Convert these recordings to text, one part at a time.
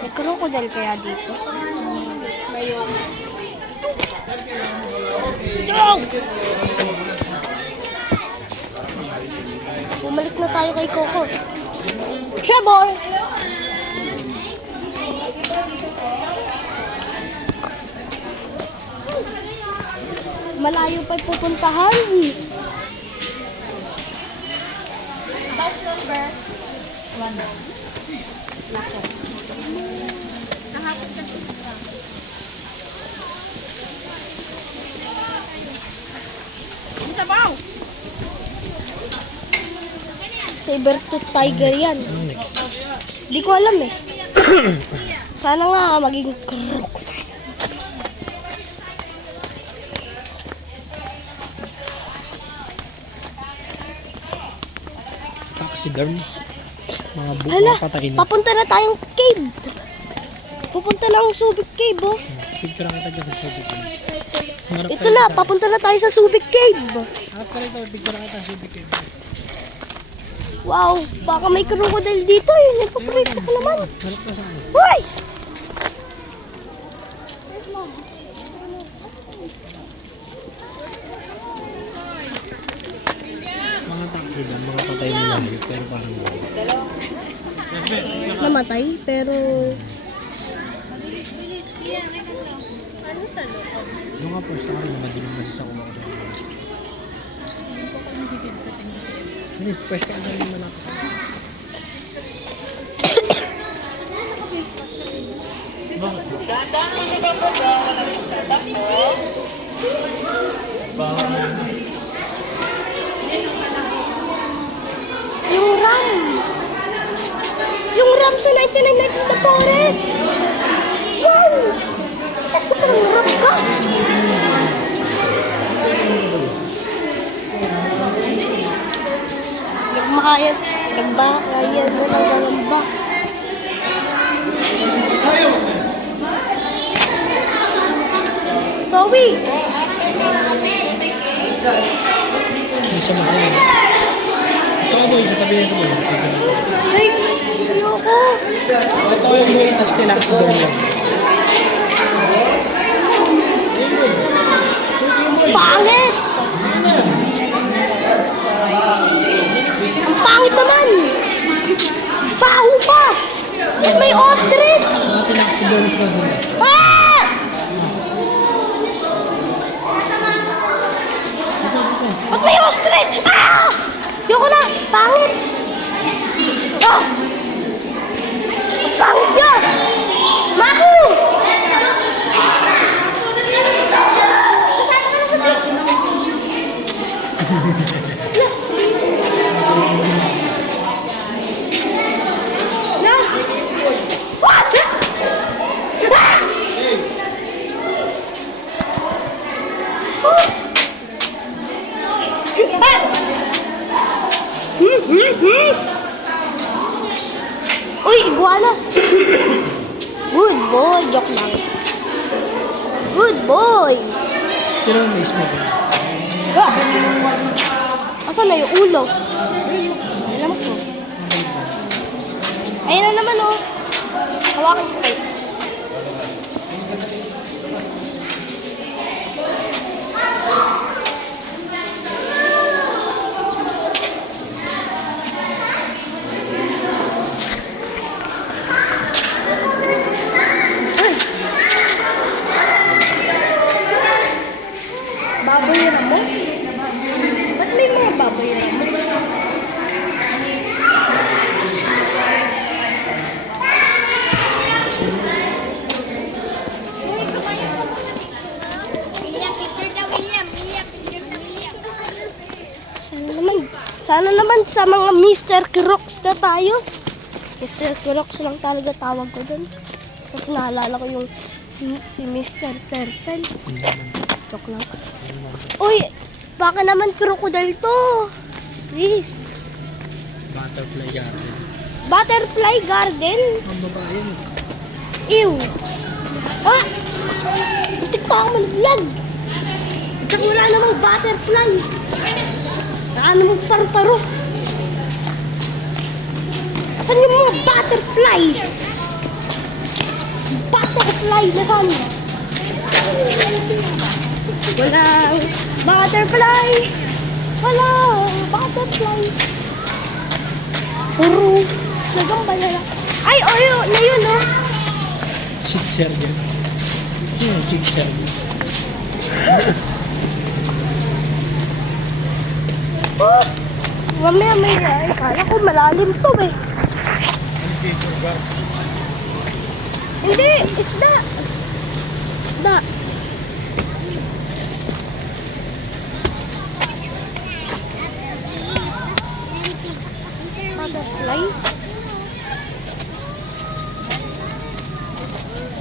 May crocodile kaya dito? Mayroon. Dog! Bumalik na tayo kay Coco. Trevor! Malayo pa pupuntahan. Bus number 1. Lako. Nahapon sa dito. Ang sabaw! Saber-tooth tiger yan. Di ko alam eh. Sana nga maging crocodile. Taxiderm. Mga Hala, patay na. papunta na tayong cave. Pupunta na ang Subic Cave, oh. Picture ang kita dyan sa Subic Cave. Ito na, papunta na tayo sa Subic Cave. Harap ka rito, picture ang kita sa Subic Cave. Wow, baka may crocodile dito. Yun, nagpaparita ka naman. Harap ka sa ano. Hoy! Mga taxiderm, mga patay na layo, pero parang Namatay, pero... doon nga po sa akin, madilim kasi sa kumakas sa kumakas. Hindi, special na rin naman ako. Yung ram! Yung ram sa 99 Nights in the Forest! Wow! Sakto pa ng ram ka! Nagmakayan. Nagbakayan na ng galamba. Zoe! Hindi siya magaling. Ito boy, sa tabi nito boy. Ay! Ayoko! Ito yung boy, tapos tinaxiderm lang. Pangit! Ang pangit naman! Baho pa! May ostrich! Mga tinaxiderms lang sila. Ah! Ba't may ostrich? Ah! Ayoko na! Pangit! Ah! Ang pangit yan! Maku! Na! What? Ah! Uy, iguana! Good boy! Joke lang. Good boy! Pero may smoke. Ah! Asan na yung ulo? Alam ko. Ayun na naman, oh. Hawakan ko kayo. Baboy mo? Ba't may mga baboy mo? Sana naman sa mga Mr. Crocs na tayo. Mr. Crocs lang talaga tawag ko dun. Kasi naalala ko yung si Mr. Turtle. Joke lang. Uy, baka naman crocodile to. Please. Butterfly garden. Butterfly garden? Ang babae yun. Ew. Ah! Butik pa ako malaglag. Tsaka wala namang butterfly. Wala namang paru-paro. Asan yung mga butterfly? Butterfly na saan? Walang butterfly. Walang butterfly. Puro nagamba na lang. Ay, oyo, na yun, oh. Sixer dyan. Sino yung sixer dyan? Oh, mamaya may ay, kala ko malalim to, eh. Hindi, isda. Isda. Butterfly.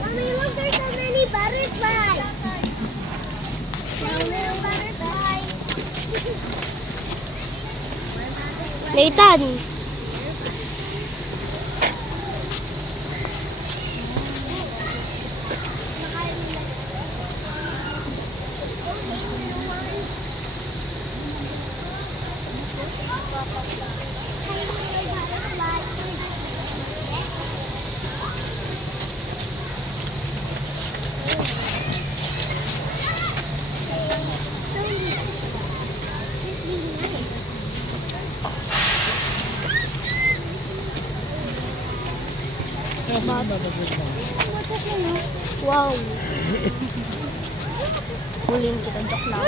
Mommy, look, there's so many butterflies. So many butterflies. Nathan. Wow. Huling kita, joke lang.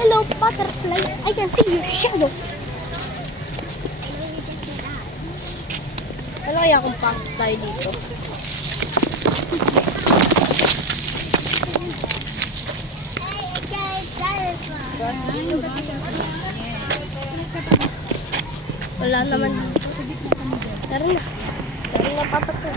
Hello, butterfly. I can see your shadow. Ano kaya kung pangit tayo dito? Wala naman dito. Tara na. Tara na, papa ko.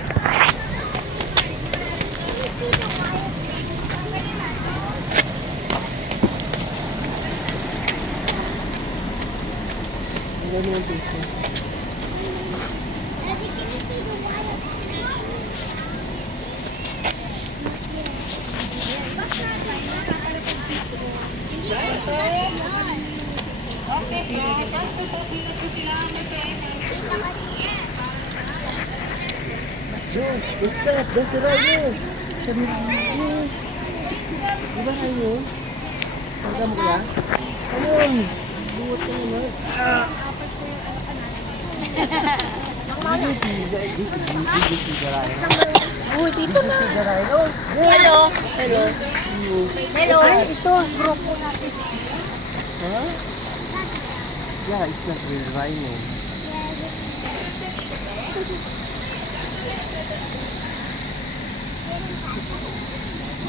Uy, dito na. Hello. Hello. Hello. Ay, ito, grupo natin. Huh? Yeah, it's not real rhino.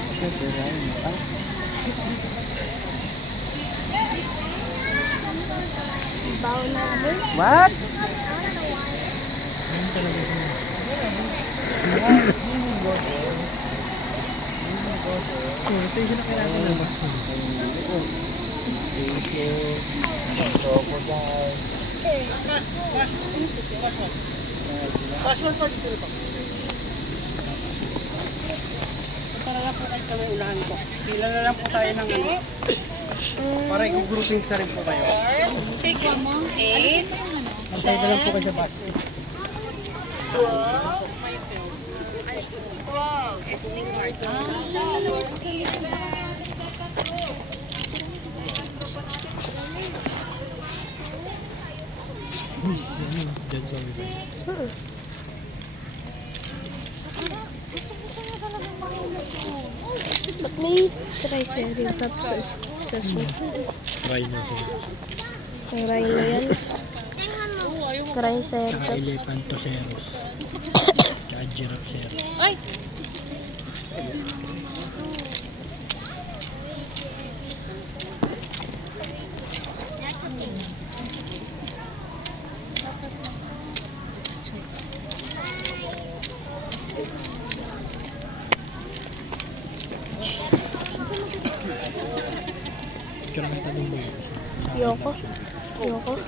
It's not real rhino. Baw na naman. What? Ayun talaga siya. Oh, ito yung sinakailangan ng box mo. Para lang po kayo kami unahan ko. Sila na lang po tayo ng ano. Para i-grouping sa rin po kayo. Take one more. 8. Antay na lang po kayo sa bus. Wow, SD card. Uy, si ano, dyan sa ulit. Ba't may triceratops sa suit? Rhino siya. Ang rhino yan. Tsaka Triceratops. elephantoceros. Tsaka giraffoceros. Ay! Tsaka may tanong mo yun. Yoko. Yoko.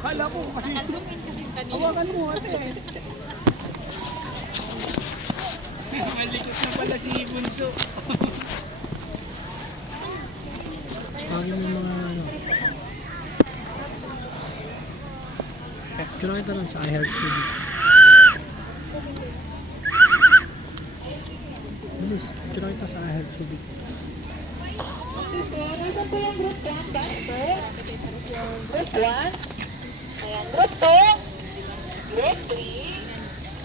Kala ko kasi. Naka-zoom in kasi kanina. Hawakan mo ate. pala si Bunso. Tawagin mo yung mga ano. Picture kita lang sa iHeartCD. Bilis, picture kita sa iHeartCD. Nasaan po yung group 1, Pastor? Group 1. Ayan, group 2. Group 3.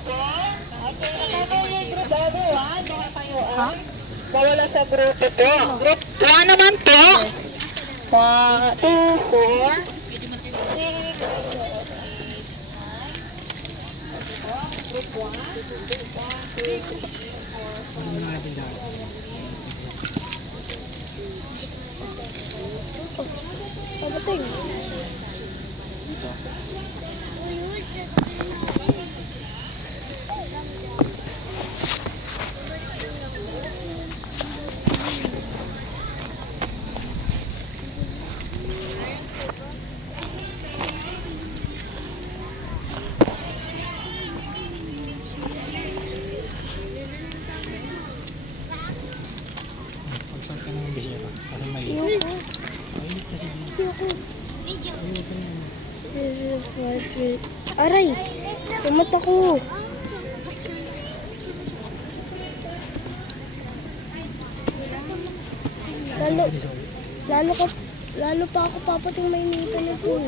4. Okay, ano yung group 1? Baka kayo bawala sa group 2. Group 1 naman po. 1, 2, 4. 6, 8, 9. Group 1. 2, 3, 4, 5. Ano na natin dahil? Pagdating. Pagsart ka ng bisera. Kasi may Ayoko. mainit kasi dito. Ayoko. Ayoko na. Aray! Tumata ko. Lalo, lalo pa ako papating mainitan na po.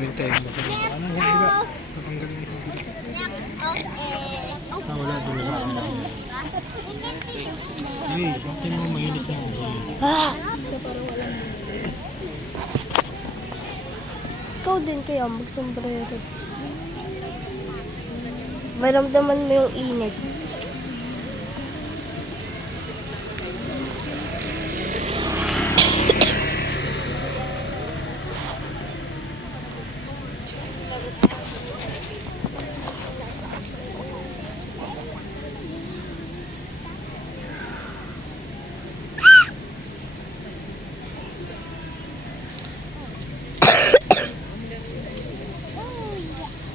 Printayin mo sa mga. Anong hubira? Tatanggalin mo sa hubira. Wala doon sa kanila. Hey, saktin mo mainit na kasi. Ah! Ikaw din kaya magsombrero. Maramdaman mo yung init.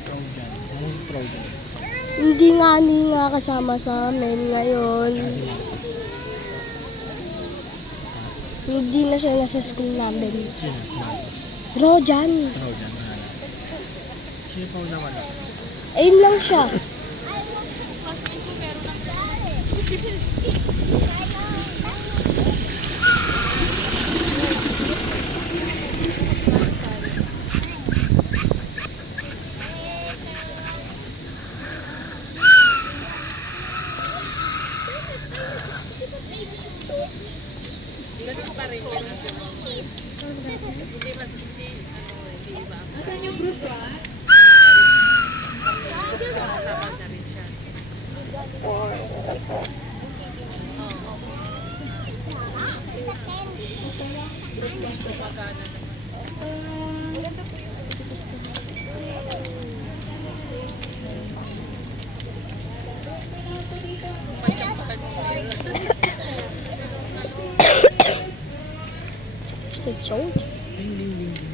Trojan. Ano si Trojan? Hindi nga kasama sa amin ngayon. Kasi Marcos. Hindi na siya nasa school namin. Sino? Marcos. Rojan. Trojan. Sino pa una wala? Ayun lang siya. Nasaan yung group 1? State sold. Ding ding ding ding.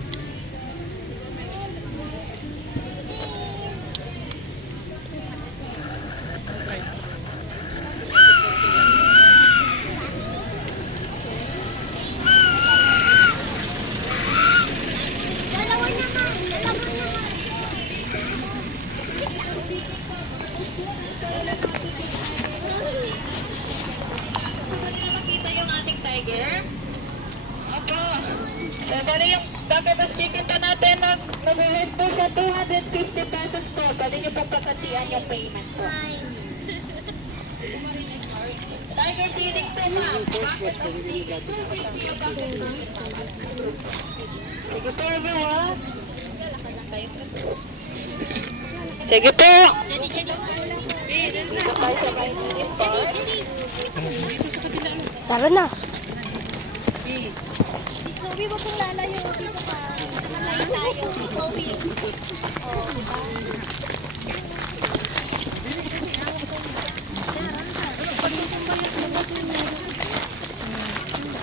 Nakita yung ating tiger? Opo. So, bali yung bucket of chicken pa natin, mag-release po siya 250 pesos po. Pwede niyo po pagkatian yung payment po. Tiger feeding po, ma'am. Bucket of chicken. Sige po, everyone. Sige po. Dito tayo sa kainin po. Tara na. Kobe, wag kong lalayo dito pa. Nakalayo tayo. Si Kobe.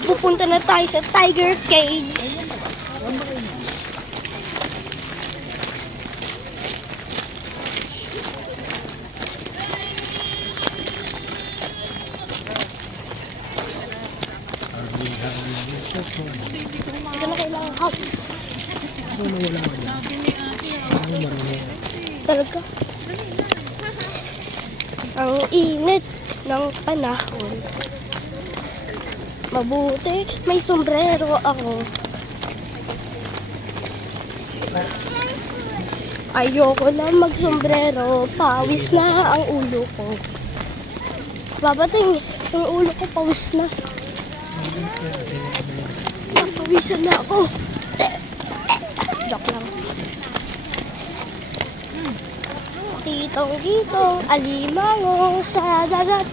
pupunta na tayo sa Tiger Cage. Hindi ko na kailangan house. Talaga. Ang init ng panahon. Mabuti, may sombrero ako. Ayoko na magsombrero, pawis na ang ulo ko. Babating, yung ulo ko pawis na. Napawisan na ako. Joke lang. Kitong-kitong alimango sa dagat.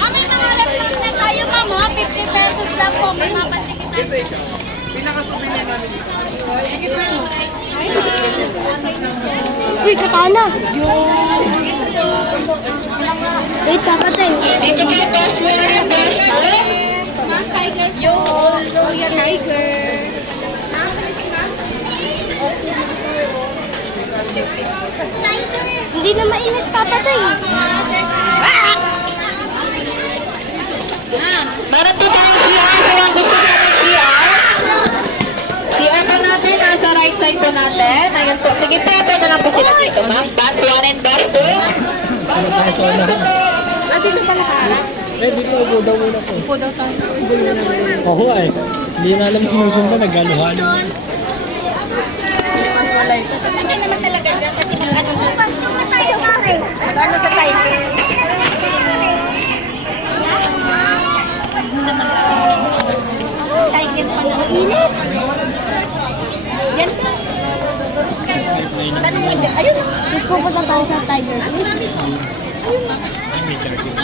Mami, nangalap na tayo, mama. 50 pesos lang po. May mapansikitan. Ito ikaw. Pinakasubili namin dito. Uy, katana! Wait, papatay. Dito kayo, boss. Wala rin, boss. Tiger. Yo, Royal Tiger. Hindi na mainit, papatay. Meron po tayong CR. Sa mga gusto na mag-CR. CR po natin. Nasa right side po natin. Ayun po. Sige po. Ito na lang po sila dito, ma'am. Bus 1 and bus 2. Ano tayo sa unahan? Dito pala harap. Dito, upo daw muna po. Upo daw tayo. Oo ay. Hindi na alam sinusundan, nagalo-halo. Hindi naman talaga dyan kasi mag-ano sa tayo, mami. Mag-ano sa Tiger. Tiger pala. Init. Yan ka. Tanong mo dyan. Ayun. Mas pupunta tayo sa Tiger Cage. Ay, may target.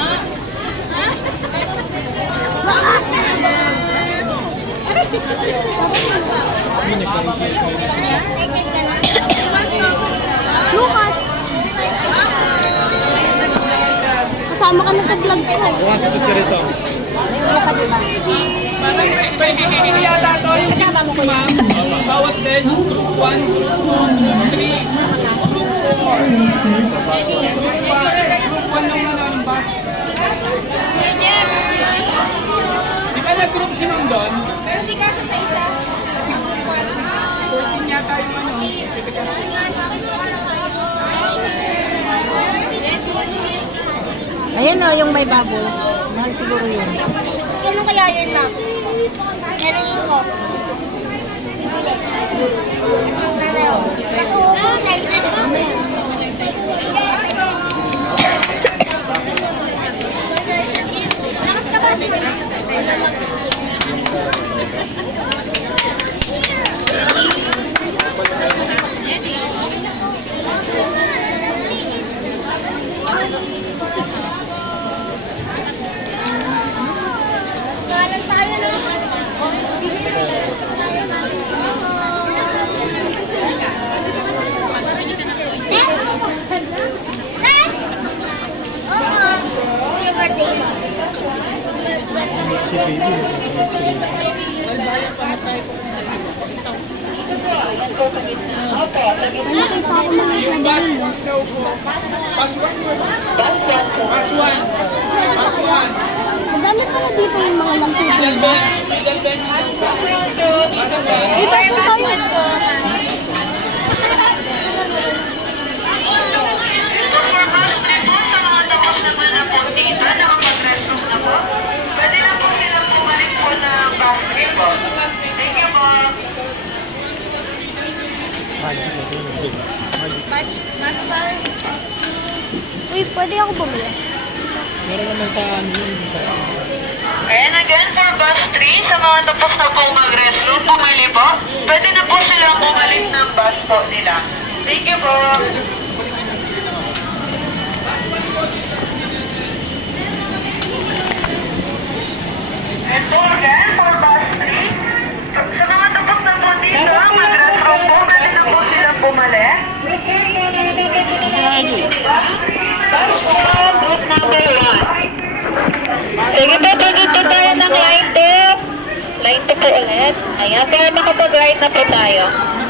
Ay, nagka-share tayo na sila. Lucas! Kasama ka na sa vlog ko. Bukas sa ito. Bawat bench, group 1, group 2, 3, group 4. Group 1 naman ang bus. Di ba nag-group si Nondon? Pero di ka siya sa isa. 14 yata yung ano. Ayan o, yung may bubble. Mahal siguro yun. Kailan kaya yun, ma? Kailan yun ko? Kasubo, nagdit mo. Lakas ka ba? Galang tayo, no? Oo. Your birthday mo. Si baby. Nakita ko mga Yung bus, daw po. Bus 1 po. Bus 1 po. Bus 1. Bus 1. Madami pala dito yung mga lampusan. Middle bench. Middle bench. Bus 1. Dito po tayo. Uy, pwede ako bumili. Meron naman sa ano yun. And again, for bus 3, sa mga tapos na po mag-restroom, pumili po. Pwede na po sila bumalik ng bus po nila. Thank you po. po ulit. Ayan, para makapag-line na po tayo.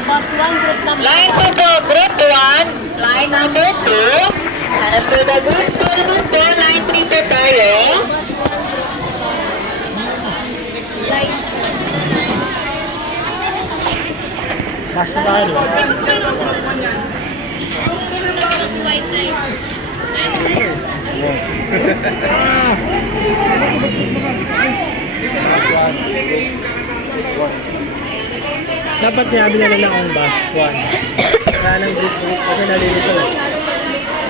Bus 1, group number Line po po, group 1, line number 2. Para po the group 2 naman po, line 3 po tayo. Basta tayo, di ba? Dapat sinabi na lang ang bus 1. Saan ang group kasi nalilito.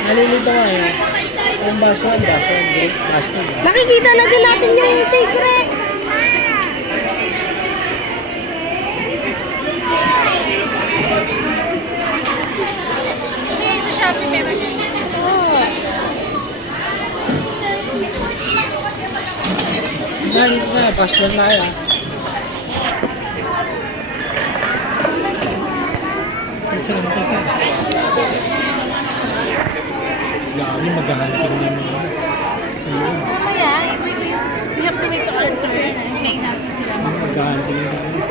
Nalilito nga eh. Ang bus 1, group, bus 2. Nakikita na din natin yung tigre. Oh. Yan, bus 1 na yan. Kasi Lagi maghahanting na mga. Ayun. Mamaya, we have to wait to earn kasi hintayin natin sila. Maghahanting na mga.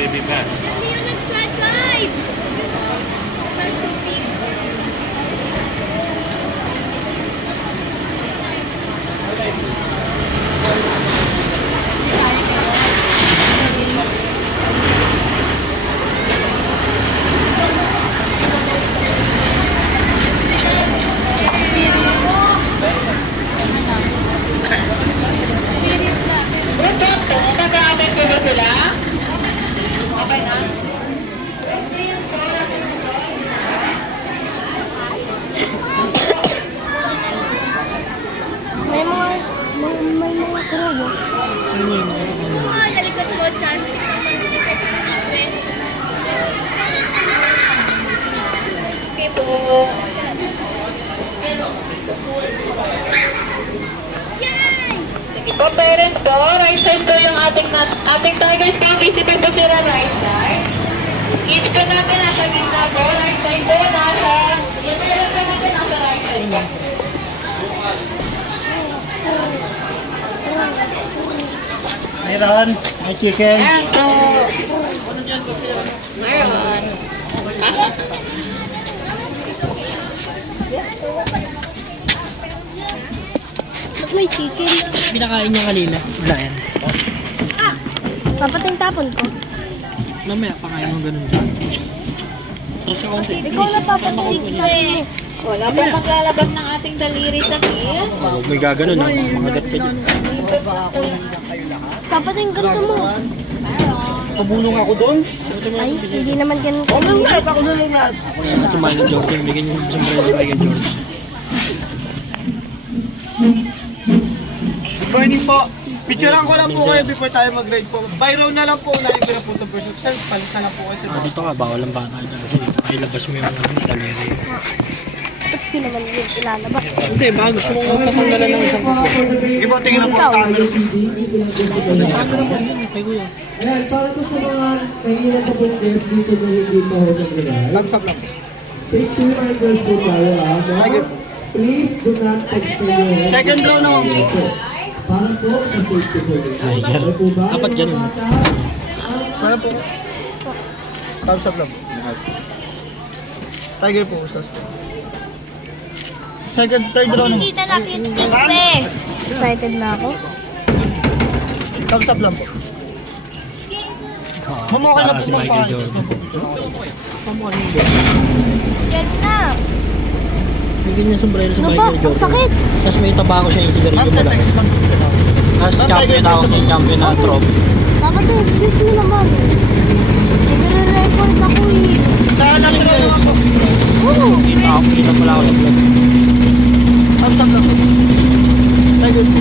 Baby bus. Group 2, mag-aamin po ba sila? Okay na? May mga kurobo. Ano yun? Okay po. Sige po, parents po. Right side po yung ating tigers po. Visible po sila right side. Each po natin nasa gitna po. Right side po nasa... Yung parents po natin nasa right side po. Mayroon, may chicken. Meron po. Meron. Ba't may chicken? Pinakain niya kanina. Wala yan. Papatay tapon ko. Mamaya pakain mo ganun dyan. Kasi konti. Ikaw na papatay tapon mo. Wala po maglalabas ng ating daliri sa kiss. Huwag may gaganon ha. Makagat ka dyan. Papatay yung ganito mo. Pabulong ako doon. Ay, hindi naman ganun. Ako na lahat, ako na lang lahat. Ako yan si Michael Jordan. Bigyan niyo yung sombrero si Michael Jordan. Good morning po. Picturean ko lang po kayo before tayo mag-ride po. By round na lang po na yung pinapunta person. Sir, palit na lang po kayo sa Dito ka, bawal ang bata dyan. Kasi ilabas mo yung daliri. Ba't di naman yun ilalabas? Hindi, baka gusto mong papanggalan ng isang kuko. Iba, tingin na po Ikaw. tayo. Sabi naman yun, kay Kuya. Ayan, para sa mga mahirap na bukit dito na hindi pa ako naglalay. Thumbs up lang. Take 2 riders po tayo ha. Now, please do not explain. Second row naman po. Para po sa safety first. Ay, ganun. Dapat ganun. Para po. Thumbs up lang. Tiger po, Ustaz po. Second, third round naman. Kita na cute eh. Excited na ako. Thumbs up lang po. Ma'am, okay lang Para po si Michael magpaayos. Jordan. Yan na. Bigyan niya sombrero sa Ano ba? Michael Ang Jordan. sakit. Tapos may tabako siya yung Ma'am, sigarilyo sa mo lang. next lang po. Tapos Ma'am, champion Tiger ako Jordan. ng champion na trophy. Dapat na, excuse mo naman. Nagre-record ako eh. Sa last round naman po. Oo. Kita pala ako sa vlog. Thumbs up lang po. Tiger po.